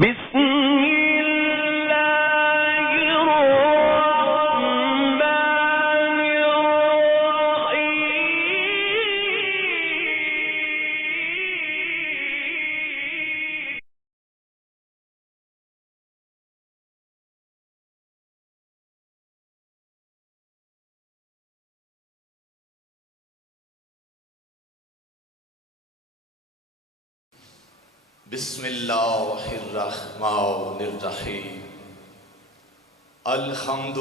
بسم اللہ الرحمن الرحیم بسم اللہ الرحمن الرحیم الحمد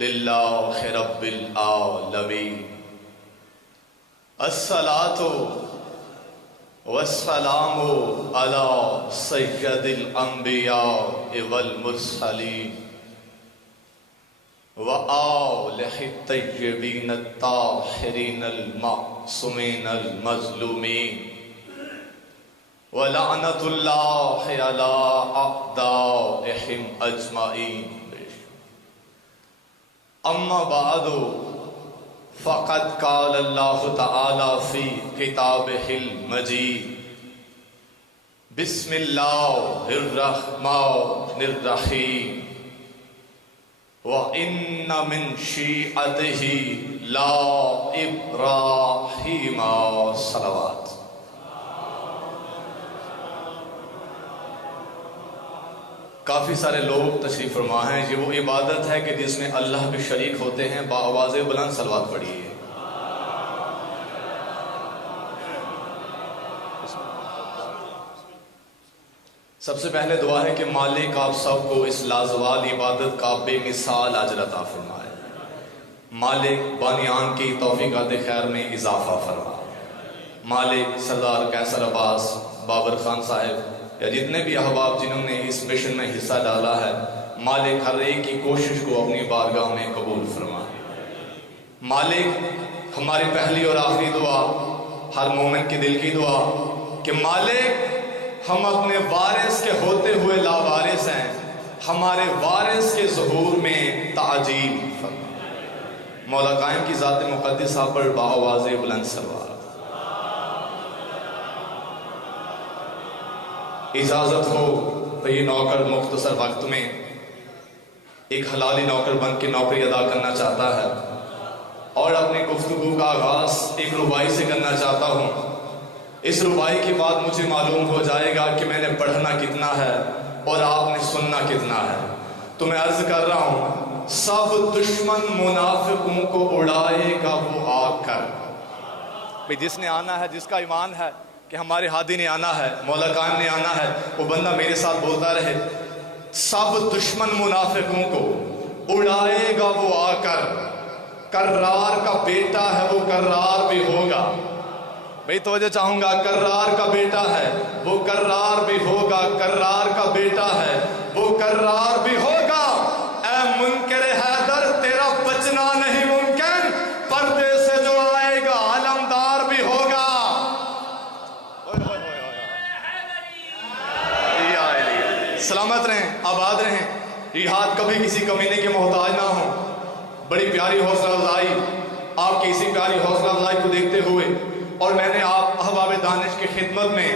للہ رب العالمین الصلاۃ والسلام علی سید الانبیاء والمرسلین وآلہ الطیبین الطاہرین المعصومین المظلومین وَلَعْنَةُ اللَّهِ عَلَىٰ أَعْدَائِهِمْ أَجْمَعِينَ أَمَّا بَعْدُ فَقَدْ قَالَ اللَّهُ تَعَالَىٰ فِي كِتَابِهِ الْمَجِيدِ بسم اللہ الرحمن الرحیم وَإِنَّ مِن شِيعَتِهِ لَإِبْرَاهِيمَ صلوات۔ کافی سارے لوگ تشریف فرما ہیں، یہ وہ عبادت ہے کہ جس میں اللہ بھی شریک ہوتے ہیں۔ بآواز بلند صلوات پڑھیے۔ سب سے پہلے دعا ہے کہ مالک آپ سب کو اس لازوال عبادت کا بے مثال اجر عطا فرمائے۔ مالک بانیان کی توفیقات خیر میں اضافہ فرمائے۔ مالک سردار قیصر عباس بابر خان صاحب یا جتنے بھی احباب جنہوں نے اس مشن میں حصہ ڈالا ہے، مالک ہر ایک کی کوشش کو اپنی بارگاہ میں قبول فرمائے۔ مالک ہماری پہلی اور آخری دعا، ہر مومن کے دل کی دعا کہ مالک ہم اپنے وارث کے ہوتے ہوئے لاوارث ہیں، ہمارے وارث کے ظہور میں تعجیل فرمائے۔ مولا قائم کی ذات مقدسہ پر بآواز بلند صلوات۔ اجازت ہو تو یہ نوکر مختصر وقت میں ایک حلالی نوکر بن کے نوکری ادا کرنا چاہتا ہے اور اپنی گفتگو کا آغاز ایک ربائی سے کرنا چاہتا ہوں۔ اس ربائی کے بعد مجھے معلوم ہو جائے گا کہ میں نے پڑھنا کتنا ہے اور آپ نے سننا کتنا ہے۔ تو میں عرض کر رہا ہوں، سب دشمن منافقوں کو اڑائے گا وہ آ کر۔ جس نے آنا ہے، جس کا ایمان ہے کہ ہمارے ہادی نے آنا ہے، مولا قائم نے آنا ہے، وہ بندہ میرے ساتھ بولتا رہے، سب دشمن منافقوں کو اڑائے گا وہ آ کر، کرار کا بیٹا ہے وہ کرار بھی ہوگا۔ بھئی توجہ چاہوں گا، کرار کا بیٹا ہے وہ کرار بھی ہوگا، کرار کا بیٹا ہے وہ کرار بھی ہوگا۔ اے منکر حیدر تیرا بچنا نہیں ممکن، پردے سے جو آئے گا علمدار بھی ہوگا۔ سلامت رہیں، آباد رہیں، یہ ہاتھ کبھی کسی کمینے کے محتاج نہ ہوں۔ بڑی پیاری حوصلہ افزائی، آپ کی اسی پیاری حوصلہ افزائی کو دیکھتے ہوئے اور میں نے آپ احباب دانش کی خدمت میں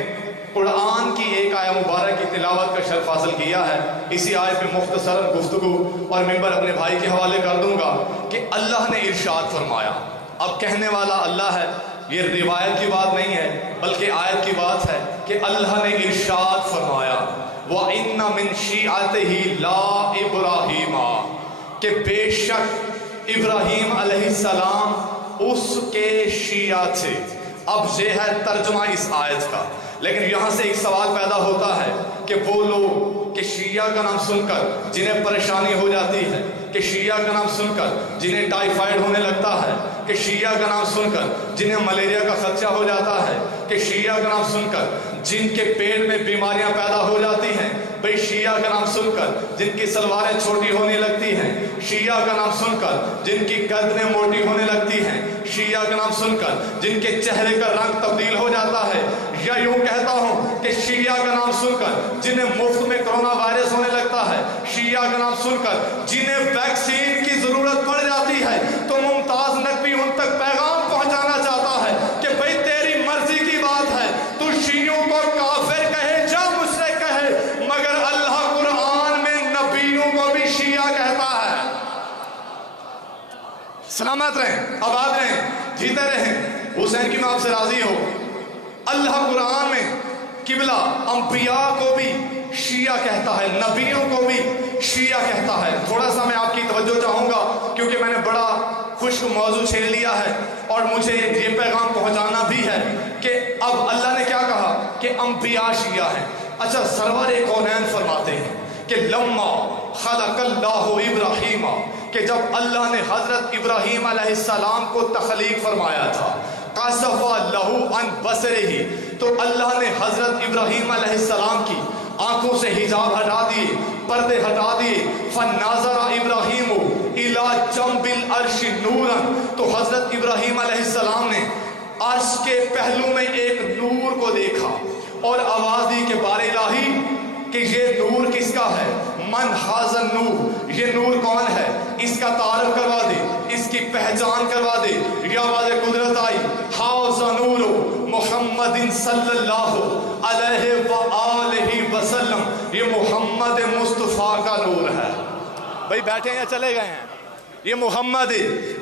قرآن کی ایک آیہ مبارک کی تلاوت کا شرف حاصل کیا ہے۔ اسی آیت پہ مختصر گفتگو اور منبر اپنے بھائی کے حوالے کر دوں گا کہ اللہ نے ارشاد فرمایا۔ اب کہنے والا اللہ ہے، یہ روایت کی بات نہیں ہے بلکہ آیت کی بات ہے کہ اللہ نے ارشاد فرمایا وَإِنَّ مِن شِيعَتِهِ لَإِبْرَاهِيمَ، کہ بے شک ابراہیم علیہ السلام اس کے شیعہ تھے۔ اب یہ ہے ترجمہ اس آیت کا، لیکن یہاں سے ایک سوال پیدا ہوتا ہے کہ وہ لوگ کہ شیعہ کا نام سن کر جنہیں پریشانی ہو جاتی ہے، کہ شیعہ کا نام سن کر جنہیں ٹائیفائڈ ہونے لگتا ہے، کہ شیعہ کا نام سن کر جنہیں ملیریا کا خدشہ ہو جاتا ہے، کہ شیعہ کا نام سن کر جن کے پیٹ میں بیماریاں پیدا ہو جاتی ہیں، بھئی شیعہ کا نام سن کر جن کی سلواریں چھوٹی ہونے لگتی ہیں، شیعہ کا نام سن کر جن کی گردنیں موٹی ہونے لگتی ہیں، شیعہ کا نام سن کر جن کے چہرے کا رنگ تبدیل ہو جاتا ہے، یا یوں کہتا ہوں کہ شیعہ کا نام سن کر جنہیں مفت میں کرونا وائرس ہونے لگتا ہے، شیعہ کا نام سن کر جنہیں ویکسین کی ضرورت پڑ جاتی ہے، تو ممتاز نقوی ان تک پیغام پہنچانا چاہتا ہے کہ بھئی تیری مرضی کی بات ہے، تو شیعوں کو کافر کہے یا مشرک کہے، مگر सलामत रहें, आबाद रहें, जीते रहें। हुसैन की मैं आपसे राजी हो। अल्लाह कुरान में किबला अंबिया को भी शिया कहता है, नबियों को भी शिया कहता है। थोड़ा सा मैं आपकी तवज्जो चाहूँगा क्योंकि मैंने बड़ा खुश्क मौजू छेड़ लिया है और मुझे ये पैगाम पहुँचाना भी है कि अब अल्लाह ने क्या कहा कि अंबिया शिया है। अच्छा, सरवर कौनैन फरमाते हैं कि लम्मा खलक़ल्लाहु इब्राहीम, कि जब अल्लाह ने हज़रत इब्राहीम अलैहिस्सलाम को तख्लीक फरमाया था, कासफ़ा लहू अन बसरिही, तो अल्लाह ने हज़रत इब्राहीम अलैहिस्सलाम की आंखों से हिजाब हटा दिए, पर्दे हटा दिए। फन्नाज़रा इब्राहीम इला जंबिल अर्श नूरन, तो हज़रत इब्राहीम अलैहिस्सलाम ने अर्श के पहलू में एक नूर को देखा और आवाज़ दी कि बारे इलाही कि ये नूर किसका है, मन हाज़न नूर, ये नूर कौन है, इसका तारुफ करवा दे, इसकी पहचान करवा दे। ये आवाज़ कुदरत आई, हाज़ा नूर मुहम्मदिन सल्लल्लाहु अलैहि व आलिहि वसल्लम, ये मोहम्मद मुस्तफ़ा का नूर है। भाई बैठे हैं या चले गए हैं? ये मोहम्मद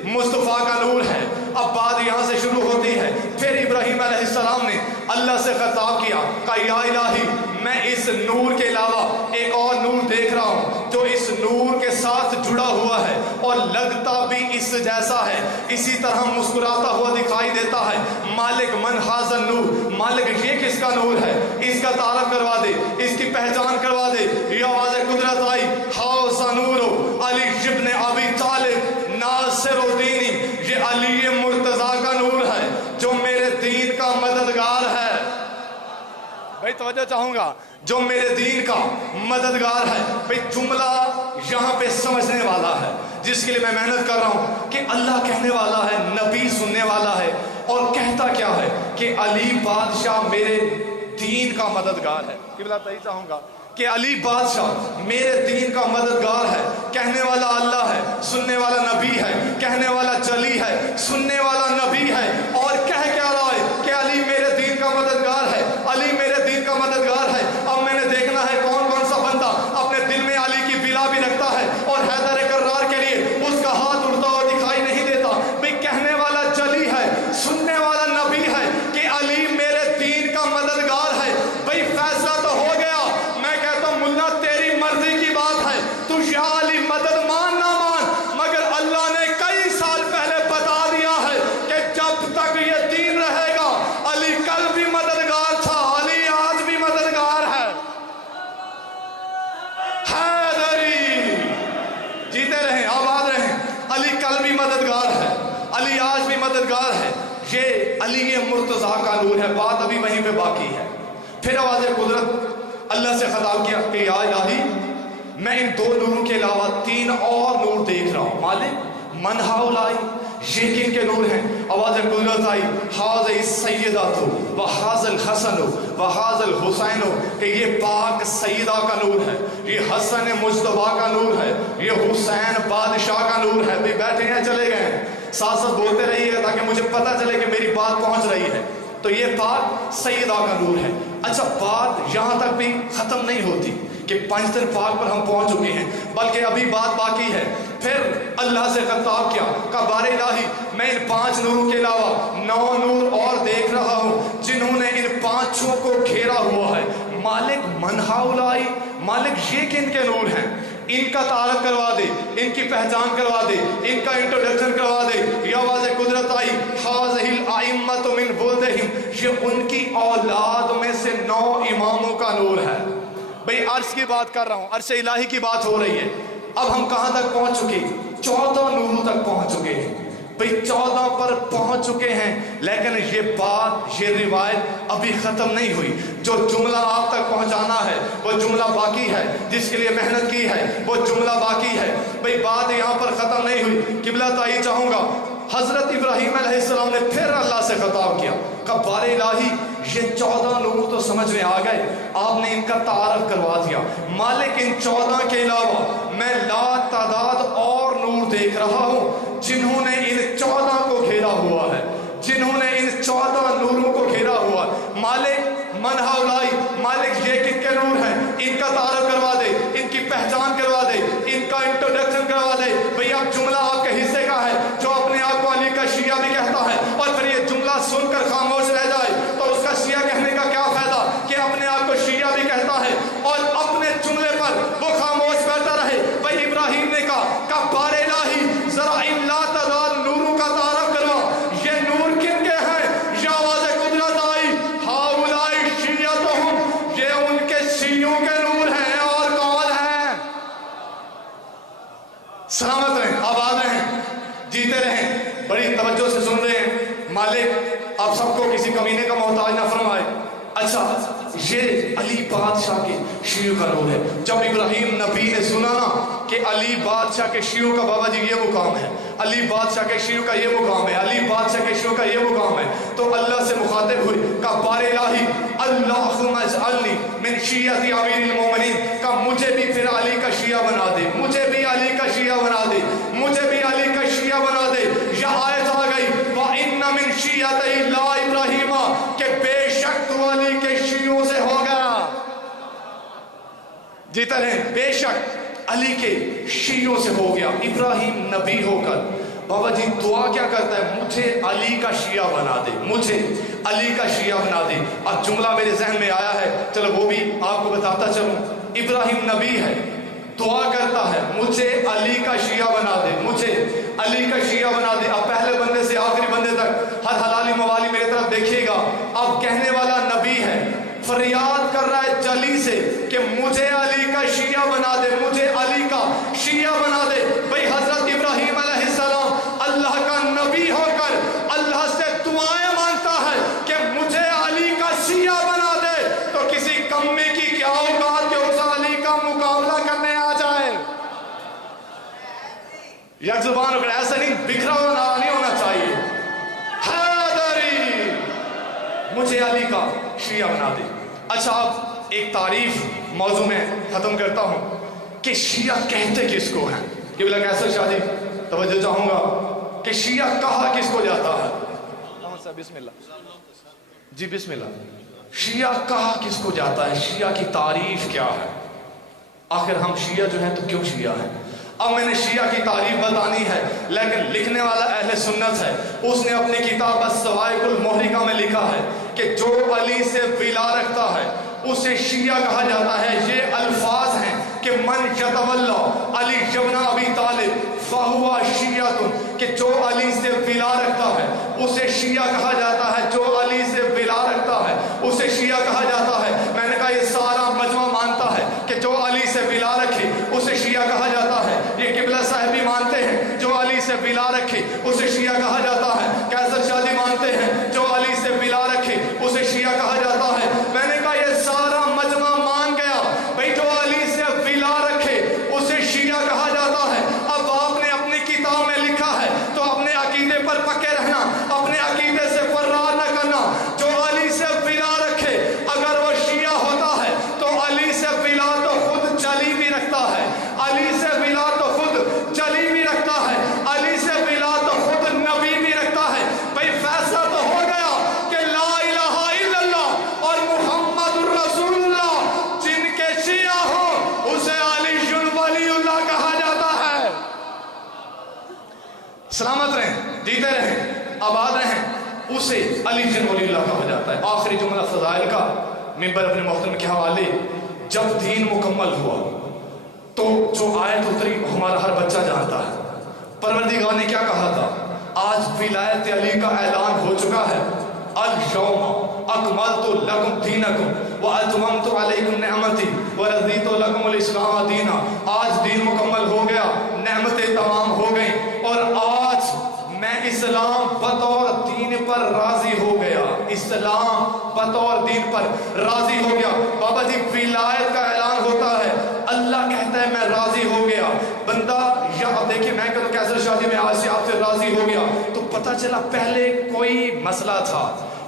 मुस्तफ़ा का नूर है। अब बात यहाँ से शुरू होती है। फिर इब्राहीम अलैहिस्सलाम ने अल्लाह से खिताब किया, कहा या इलाही, मैं इस नूर के अलावा एक और नूर देख रहा हूँ जो इस नूर के साथ जुड़ा हुआ है और लगता भी इस जैसा है, इसी तरह मुस्कुराता हुआ दिखाई देता है। मालिक मन हाज़न नूर, मालिक ये किसका नूर है, इसका तारफ करवा दे, इसकी पहचान करवा दे। ये आवाज़ कुदरत आई, हाज़ा नूर अली इब्न अबी तालिब नासिरुद्दीन, ये अली मुर्तज़ा का नूर है जो मेरे दीन का मददगार है। भाई तवज्जो चाहूँगा, जो मेरे दीन का मददगार है। भाई जुमला यहाँ पे समझने वाला है, जिसके लिए मैं मेहनत कर रहा हूँ कि अल्लाह कहने वाला है, नबी सुनने वाला है, और कहता क्या है कि अली बादशाह मेरे दीन का मददगार है। किबला तही चाहूँगा कि अली बादशाह मेरे दीन का मददगार है। कहने वाला अल्लाह है, सुनने वाला नबी है, कहने वाला जली है, सुनने वाला नबी है, और कह क्या रहा है कि अली मेरे दीन का मददगार है, अली मेरे दीन का मददगार है। अब मैंने देखना है कौन कौन सा बंदा अपने दिल में अली की बिला भी रखता है और हैदर कर्रार के लिए उसका हाथ उड़ता हुआ दिखाई नहीं देता। भाई कहने वाला जली है, सुनने वाला नबी है कि अली मेरे दीन का मददगार है। भाई फैसला तो हो गया। मैं कहता हूं मुल्ला तेरी मर्जी की बात है, तू या अली मदद मान ना मान, मगर अल्लाह ने कई साल पहले बता दिया है कि जब तक ये दीन रहेगा, अली कल भी मददगार था, अली आज भी मददगार है। हैदरी जीते रहें, आबाद रहें। अली कल भी मददगार है, अली आज भी मददगार है। ये अली मुर्तज़ा का नूर है। बात अभी वहीं पे बाकी है। फिर आवाज़ कुदरत अल्लाह से खिताब किया कि या इलाही, मैं इन दो नूरों के अलावा तीन और नूर देख रहा हूँ। मालिक मन हाउलाई, ये किन के नूर हैं? आवाज़ कुदरत आई, हाज़ सैयदातु व हाज़ल हसन व हाज़ल हुसैन, कि ये पाक सैयदा का नूर है, ये हसन मुस्तफ़ा का नूर है, ये हुसैन बादशाह का नूर है। भी बैठे हैं चले गए हैं, साथ साथ बोलते रहिए ताकि मुझे पता चले कि मेरी बात पहुंच रही है। तो ये पाक सैयदा का नूर है। अच्छा, बात यहाँ तक भी ख़त्म नहीं होती कि पंजतन पाक पर हम पहुंच चुके हैं, बल्कि अभी बात बाकी है। फिर अल्लाह से खिताब किया, कहा बारे इलाही, मैं इन 5 नूरों के अलावा 9 नूर और देख रहा हूँ जिन्होंने इन 5 को घेरा हुआ है। मालिक मन हाउलाई, मालिक ये किन के नूर हैं? इनका तारफ करवा दे, इनकी पहचान करवा दे, इनका इंट्रोडक्शन करवा दे। ये आवाज़ कुदरत आई, हाज़िल आइम्मतु मिन बुल्दिहिम, ये उनकी औलाद में से 9 इमामों का नूर है। भाई अर्श की बात कर रहा हूँ, अर्श इलाही की बात हो रही है। अब हम कहाँ तक पहुँच चुके? 14 नूरों तक पहुँच चुके हैं। भाई 14 पर पहुँच चुके हैं, लेकिन ये बात, ये रिवायत अभी ख़त्म नहीं हुई। जो जुमला आप तक पहुँचाना है वो जुमला बाकी है, जिसके लिए मेहनत की है वो जुमला बाकी है। भाई बात यहाँ पर ख़त्म नहीं हुई। किबला ताई चाहूँगा, हज़रत इब्राहीम अलैहिस्सलाम ने फिर अल्लाह से खिताब किया, कहा बारे इलाही, ये 14 नूर तो समझ में आ गए, आपने इनका तारफ करवा दिया। मालिक इन 14 के अलावा मैं ला तादाद और नूर देख रहा हूँ जिन्होंने इन 14 को घेरा हुआ है, जिन्होंने इन 14 नूरों को घेरा हुआ। मालिक मन हाउलाई, मालिक ये किनके नूर हैं? इनका तारफ करवा दे, इनकी पहचान करवा दे, इनका इंट्रोडक्शन करवा दे। भैया जुमला आपके हिस्से का है, जो بات سن کر خاموش رہ جائے تو اس کا شیعہ کہنے کا کیا فائدہ کہ اپنے آپ کو شیعہ بھی کہتا ہے اور اپنے جملے پر وہ خاموش بیٹھا رہے. بھائی ابراہیم نے کہا بار الہی ذرا ان لا تزال نوروں کا تعارف کروا, یہ نور کن کے ہیں؟ یہ آواز قدرت آئی, ہاؤلائی شیعتہم, یہ ان کے شیعوں کے نور ہیں. اور کون ہیں؟ سلامت رہیں, آباد رہیں, جیتے رہیں. بڑی توجہ سے سن رہے ہیں. مالک آپ سب کو کسی کمینے کا محتاج نہ فرمائے. اچھا, یہ علی بادشاہ کے شیعوں کا نور ہے. جب ابراہیم نبی نے سنا نا کہ علی بادشاہ کے شیعوں کا بابا جی یہ مقام ہے, علی بادشاہ کے شیعوں کا یہ مقام ہے, علی بادشاہ کے شیعوں کا یہ مقام ہے, تو اللہ سے مخاطب ہوئی, کہا بار الہی اللہم اجعلنی من شیعت امیر المومنین, کہا مجھے بھی پھر علی کا شیعہ بنا دے, مجھے بھی علی کا شیعہ بنا دے, مجھے بھی علی کا شیعہ بنا دے. یہ آیت آ گئی وَإِنَّ مِن شِیعَتِهِ لَا إِبْرَاہِیمَ, کہ بے شک تو علی کے شیعوں سے ہوگا. جیتا رہیں, بے شک علی کے شیعوں سے ہو گیا. ابراہیم نبی ہو کر بابا جی دعا کیا کرتا ہے, مجھے علی کا شیعہ بنا دے, مجھے علی کا شیعہ بنا دے. اب جملہ میرے ذہن میں آیا ہے, چلو وہ بھی آپ کو بتاتا چلوں. ابراہیم نبی ہے, دعا کرتا ہے مجھے علی کا شیعہ بنا دے, مجھے علی کا شیعہ بنا دے. اب پہلے بندے سے آخری بندے تک ہر حلالی موالی میرے طرف دیکھیے گا. اب کہنے والا نبی ہے, فریاد کر رہا ہے جلی سے کہ مجھے علی کا شیعہ بنا دے, مجھے علی کا شیعہ بنا دے. بھئی حضرت ابراہیم علیہ السلام اللہ کا نبی ہو کر اللہ سے دعائیں مانگتا ہے کہ مجھے علی کا شیعہ بنا دے, تو کسی کمی کی کیا اوقات کہ اس علی کا مقابلہ کرنے آ جائے. یک زبان اگر ایسا نہیں بکھرا ہوا نعرہ نہیں ہونا چاہیے, حیدری مجھے علی کا شیعہ بنا دے. اچھا, اب ایک تعریف موضوع میں ختم کرتا ہوں کہ شیعہ کہتے کس کو ہیں. کہ بلا کیسر شاہ جی توجہ چاہوں گا کہ شیعہ کہا کس کو جاتا ہے. بسم اللہ جی, بسم اللہ. شیعہ کہا کس کو جاتا ہے, شیعہ کی تعریف کیا ہے, آخر ہم شیعہ جو ہیں تو کیوں شیعہ ہیں. اب میں نے شیعہ کی تعریف بتانی ہے, لیکن لکھنے والا اہل سنت ہے. اس نے اپنی کتاب الصواعق المحرقہ میں لکھا ہے کہ جو علی سے ولا رکھتا ہے اسے شیعہ کہا جاتا ہے. یہ الفاظ ہیں کہ من یتولی علی ابن ابی طالب فہو شیعۃ, کہ جو علی سے ولا رکھتا ہے اسے شیعہ کہا جاتا ہے, جو علی سے ولا رکھتا ہے اسے شیعہ کہا جاتا ہے. میں نے کہا یہ سارا مجمع مانتا ہے کہ جو علی سے ولا رکھے اسے شیعہ کہا جاتا ہے. یہ قبلہ صاحب بھی مانتے ہیں جو علی سے ولا رکھے اسے شیعہ کہا جاتا ہے. کیسر شاہ جی مانتے ہیں جو علی سے ولا رکھے اسے شیعہ کہا جاتا ہے. میں نے کہا یہ سارا مجمع مان گیا بھئی جو علی سے ولا رکھے اسے شیعہ کہا جاتا ہے. اب آپ نے اپنی کتاب میں لکھا ہے تو اپنے عقیدے پر پکے رہنا, اپنے عقیدے سے فرار نہ کرنا. جو علی سے ولا رکھے اگر وہ شیعہ ہوتا ہے تو علی سے ولا تو خود چلی بھی رکھتا ہے, علی سے ولا تو خود چلی بھی رکھتا ہے, علی سے ولا تو خود نبی بھی رکھتا ہے. بھئی فیصلہ تو ہو گیا کہ لا الہ الا اللہ اور محمد الرسول اللہ جن کے شیعہ ہو اسے علی ولی اللہ کہا جاتا ہے. سلامت رہیں, جیتے رہیں, آباد رہیں, اسے علی ولی اللہ کہا جاتا ہے. آخری جملہ فضائل کا ممبر اپنے محترم کے حوالے. جب دین مکمل ہوا تو جو آیت اتری ہمارا ہر بچہ جانتا ہے. پروردگار نے کیا کہا تھا, آج ولایت علی کا اعلان ہو چکا ہے. اليوم اکملت لکم دینکم واتممت علیکم نعمتی ورضیت لکم الاسلام دینا. آج دین مکمل ہو گیا, نعمتیں تمام ہو گئیں, اور آج میں اسلام بطور دین پر راضی ہو گیا, اسلام بطور دین پر راضی ہو گیا. بابا جی ولایت کا اعلان ہوتا ہے, اللہ کہتا ہے میں راضی ہو گیا. بندہ یا اب دیکھیں میں کہتا ہوں کیسر شادی میں آج سے آپ سے راضی ہو گیا تو پتہ چلا پہلے کوئی مسئلہ تھا,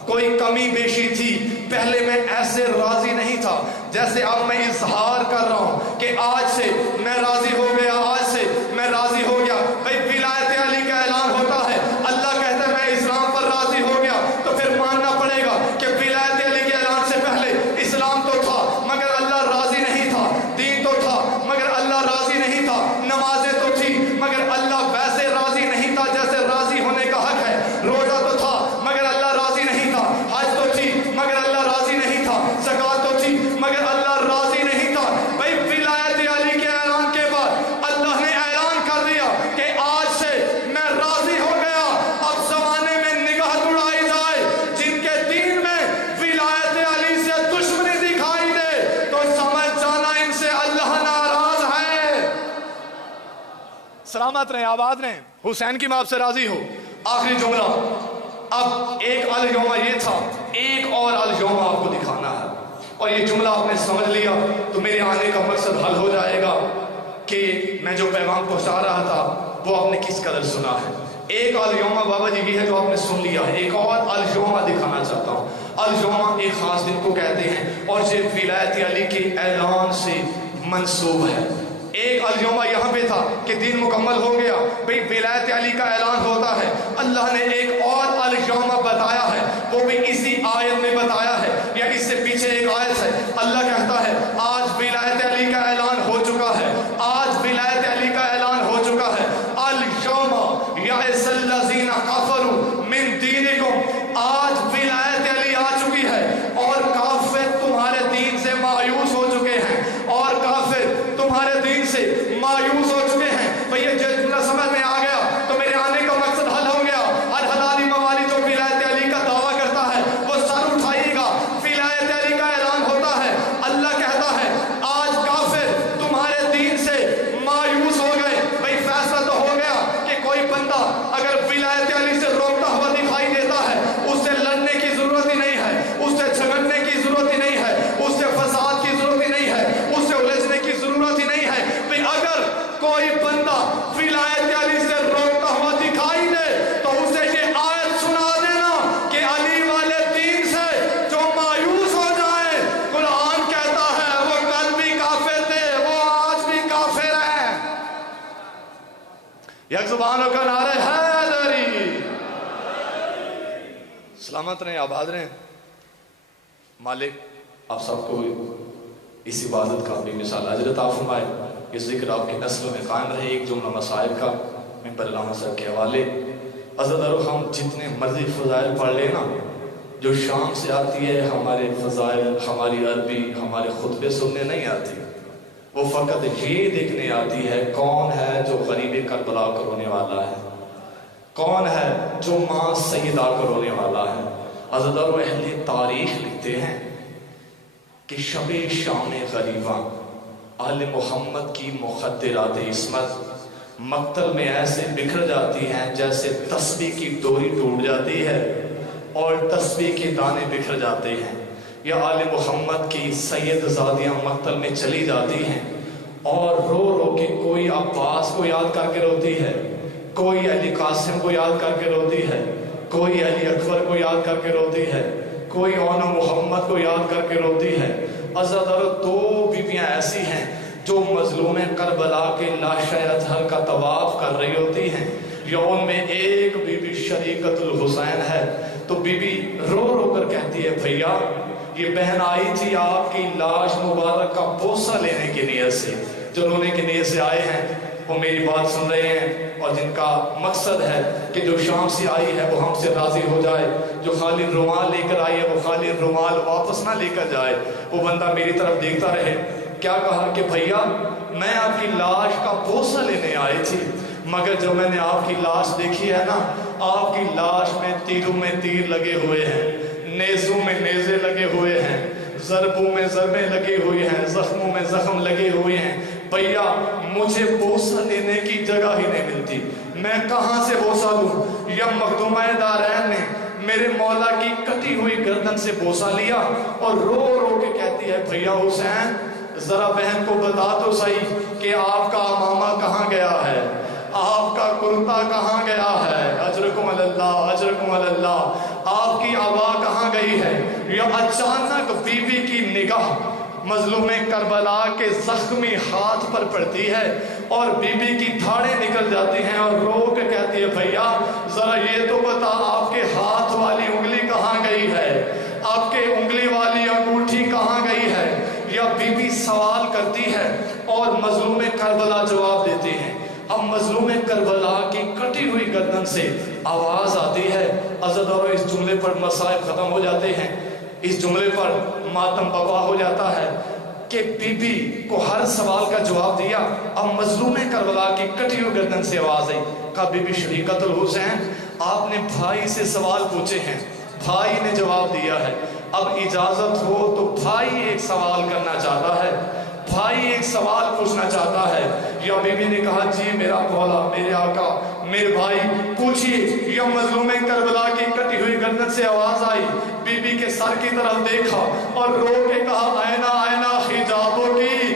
کوئی کمی بیشی تھی, پہلے میں ایسے راضی نہیں تھا جیسے اب میں اظہار کر رہا ہوں کہ آج سے میں راضی ہو گیا, آج سے میں راضی ہو گیا. بھئی ولایت علی کا اعلان ہوتا ہے, اللہ کہتا ہے میں اسلام پر راضی ہو گیا, تو پھر ماننا پڑے گا کہ ولایت علی کے اعلان سے پہلے اسلام تو تھا مگر اللہ راضی نہیں تھا, دین تو تھا مگر اللہ راضی نہیں تھا, نمازیں تو تھی مگر اللہ ویسے راضی نہیں تھا جیسے راضی ہونے کا حق ہے, روزہ تو تھا مگر اللہ راضی सलामत रहें, आबाद रहें। हुसैन की मैं आपसे राजी हो। आखिरी जुमला, अब एक अल-यौमा ये था, एक और अल-यौमा आपको दिखाना है, और ये जुमला आपने समझ लिया तो मेरे आने का मकसद हल हो जाएगा कि मैं जो पैगाम पहुंचा रहा था वो आपने किस कदर सुना है। एक अल-यौमा बाबा जी ये है जो आपने सुन लिया है, एक और अल-यौमा दिखाना चाहता हूँ। अल-यौमा एक खास दिन को कहते हैं और ये विलायत अली के ऐलान से मंसूब है। एक अल-यौमा यहाँ पे था कि दिन मुकम्मल हो गया, भाई विलायत अली का ऐलान होता है। अल्लाह ने एक और अल-यौमा बताया है, वो भी इसी आयत में बताया है या इससे पीछे एक आयत है। अल्लाह कहता है आज विलायत अली का ऐलान हो चुका है, आज विलायत अली का ऐलान हो चुका है। अल-यौमा यअसल्लज़ीना कफ़रू मिन दीनिकुम, आज विलायत अली आ चुकी है और काफिर तुम्हारे दीन से मायूस हो चुके हैं, और काफिर तुम्हारे दीन से मायूस हो चुके हैं। भैया जो जुमला समझ में आ गया तो मेरे आने का मकसद हल हो गया। हर हलाली मवाली जो विलायत अली का दावा करता है वो सर उठाइएगा, विलायत अली का ऐलान होता है। अल्लाह कहता है आज काफिर तुम्हारे दीन से मायूस हो गए। भाई फैसला तो हो गया कि कोई बंदा अगर विलायत अली से रोकता हुआ दिखाई देता है, उससे लड़ने की जरूरत ही नहीं है, उससे झगड़ने की जरूरत ही नहीं है, उससे फसाद की जरूरत ही नहीं है, उससे उलझने की जरूरत ही नहीं है। भाई अगर कोई बंदा विलायत अली से रोकता हुआ दिखाई दे तो उसे ये आयत सुना देना कि अली वाले दीन से जो मायूस हो जाए, कुरान कहता है वो कल भी काफिर थे, वो आज भी काफिर हैं। एक जुबानों का नारे हैदरी, सलामत रहें, आबाद रहें। मालिक आप सबको इस इबादत का अपनी मिसाल अजरत आप फरमाए, ये जिक्र आपकी नस्लों में कायम रहे। एक जुमला मसाइब का मिंबर अल्लामा साहब के हवाले, अज़दर हम जितने मर्जी फ़ज़ाइल पढ़ लेना, जो शाम से आती है हमारे फ़ज़ाइल, हमारी अरबी, हमारे खुतबे सुनने नहीं आती, वो फ़कत ये देखने आती है कौन है जो गरीब करबला को रोने वाला है, कौन है जो माँ सैयदा को रोने वाला है। अज़दर अहले तारीख लिखते हैं कि शबे शाम गरीबा आले मोहम्मद की मुख़द्दिरात इस्मत मक्तल में ऐसे बिखर जाती हैं जैसे तस्बीह की डोरी टूट जाती है और तस्बीह के दाने बिखर जाते हैं। या आले मोहम्मद की सैयद ज़ादियाँ मक्तल में चली जाती हैं और रो रो के कोई अब्बास को याद करके रोती है, कोई अली कासिम को याद करके रोती है, कोई अली अकबर को याद करके रोती है, कोई औन मोहम्मद को याद करके रोती है। अज़दर दो बीबियाँ ऐसी हैं जो मजलूम करबला के लाशे अज़हर का तवाफ कर रही होती हैं, या उनमें एक बीबी शरीकतुल हुसैन है। तो बीबी रो रो कर कहती है भैया ये बहन आई थी आपकी लाश मुबारक का बोसा लेने की नीयत से, जो रोने की नीयत से आए हैं वो मेरी बात सुन रहे हैं और जिनका मकसद है कि जो शाम से आई है वो हमसे राजी हो जाए, जो खाली रुमाल लेकर आई है वो खाली रुमाल वापस ना लेकर जाए, वो बंदा मेरी तरफ देखता रहे। क्या कहा कि भैया मैं आपकी लाश का बोसा लेने आई थी, मगर जो मैंने आपकी लाश देखी है ना, आपकी लाश में तीरों में तीर लगे हुए हैं, नेज़ों में नेज़े लगे हुए हैं, ज़रबों में ज़रबें लगी हुई हैं, ज़ख्मों में ज़ख्म लगे हुए हैं। भैया मुझे बोसा लेने की जगह ही नहीं मिलती, मैं कहाँ से बोसा लूँ। या मखदूमा दारैन ने मेरे मौला की कटी हुई गर्दन से बोसा लिया और रो रो के कहती है भैया हुसैन जरा बहन को बता तो सही कि आपका अमामा कहाँ गया है, आपका कुर्ता कहाँ गया है, अजरकुम अल्लाह अजरकुम अल्लाह, आपकी आवा कहाँ गई है। या अचानक बीवी की निगाह मजलूम करबला के जख्मी हाथ पर पड़ती है और बीबी की धाड़ें निकल जाती हैं और रो के कहती है भैया जरा ये तो बता आपके हाथ वाली उंगली कहाँ गई है, आपके उंगली वाली अंगूठी कहाँ गई है। या बीबी सवाल करती है और मजलूम करबला जवाब देती हैं। अब मजलूम करबला की कटी हुई गर्दन से आवाज आती है। अज़द और इस जुमले पर मसाइब खत्म हो जाते हैं, इस जुमले पर मातम बवा हो जाता है कि बीबी को हर सवाल का जवाब दिया। अब मजलूम करबला की कटी हुई गर्दन से आवाज आई, कहा बीबी शरीकतुल हुसैन आपने भाई से सवाल पूछे हैं, भाई ने जवाब दिया है, अब इजाजत हो तो भाई एक सवाल करना चाहता है। بھائی ایک سوال پوچھنا چاہتا ہے۔ یا بی بی نے کہا جی میرا مولا، میرے آقا، میرے بھائی پوچھئے۔ یا مظلوم کربلا کی کٹی ہوئی گردن سے آواز آئی، بی بی کے سر کی طرف دیکھا اور رو کے کہا اینا اینا حجابوں کی،